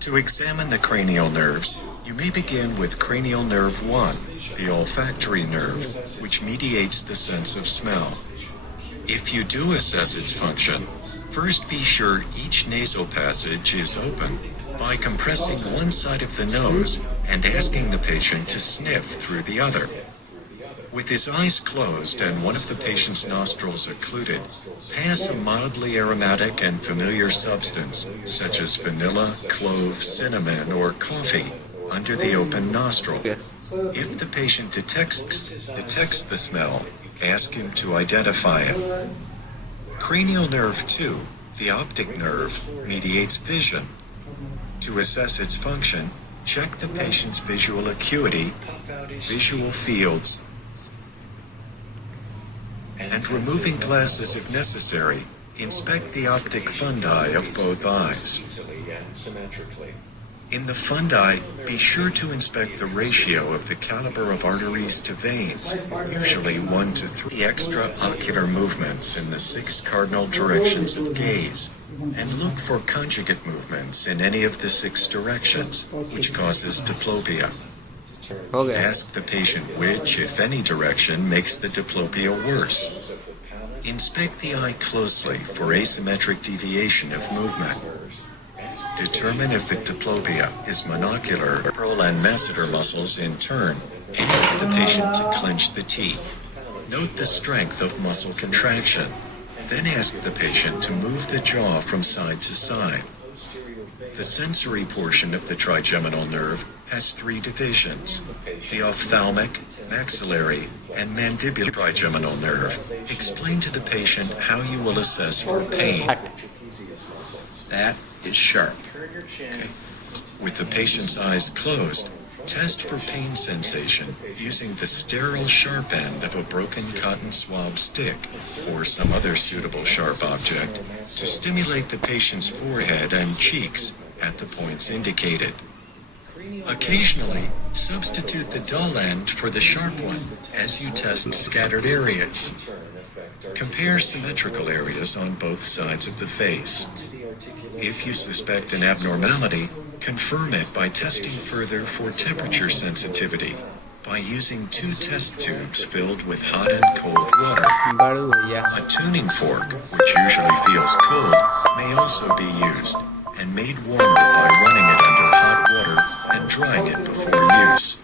To examine the cranial nerves, you may begin with cranial nerve 1, the olfactory nerve, which mediates the sense of smell. If you do assess its function, first be sure each nasal passage is open by compressing one side of the nose and asking the patient to sniff through the other. With his eyes closed and one of the patient's nostrils occluded, pass a mildly aromatic and familiar substance, such as vanilla, clove, cinnamon, or coffee, under the open nostril. If the patient detects the smell, ask him to identify it. Cranial nerve 2, the optic nerve, mediates vision. To assess its function, check the patient's visual acuity, visual fields, and removing glasses if necessary, inspect the optic fundi of both eyes. In the fundi, be sure to inspect the ratio of the caliber of arteries to veins, usually 1 to 3. The extraocular movements in the 6 cardinal directions of gaze, and look for conjugate movements in any of the 6 directions, which causes diplopia. Okay. Ask the patient which, if any direction, makes the diplopia worse. Inspect the eye closely for asymmetric deviation of movement. Determine if the diplopia is monocular. Temporal and masseter muscles, in turn, ask the patient to clench the teeth. Note the strength of muscle contraction. Then ask the patient to move the jaw from side to side. The sensory portion of the trigeminal nerve has 3 divisions: the ophthalmic, maxillary, and mandibular trigeminal nerve. Explain to the patient how you will assess for pain. That is sharp. Okay. With the patient's eyes closed, test for pain sensation using the sterile sharp end of a broken cotton swab stick or some other suitable sharp object to stimulate the patient's forehead and cheeks at the points indicated. Occasionally, substitute the dull end for the sharp one as you test scattered areas. Compare symmetrical areas on both sides of the face. If you suspect an abnormality, confirm it by testing further for temperature sensitivity by using 2 test tubes filled with hot and cold water. A tuning fork, which usually feels cold, may also be used and made warmer by running it under hot water and drying it before use.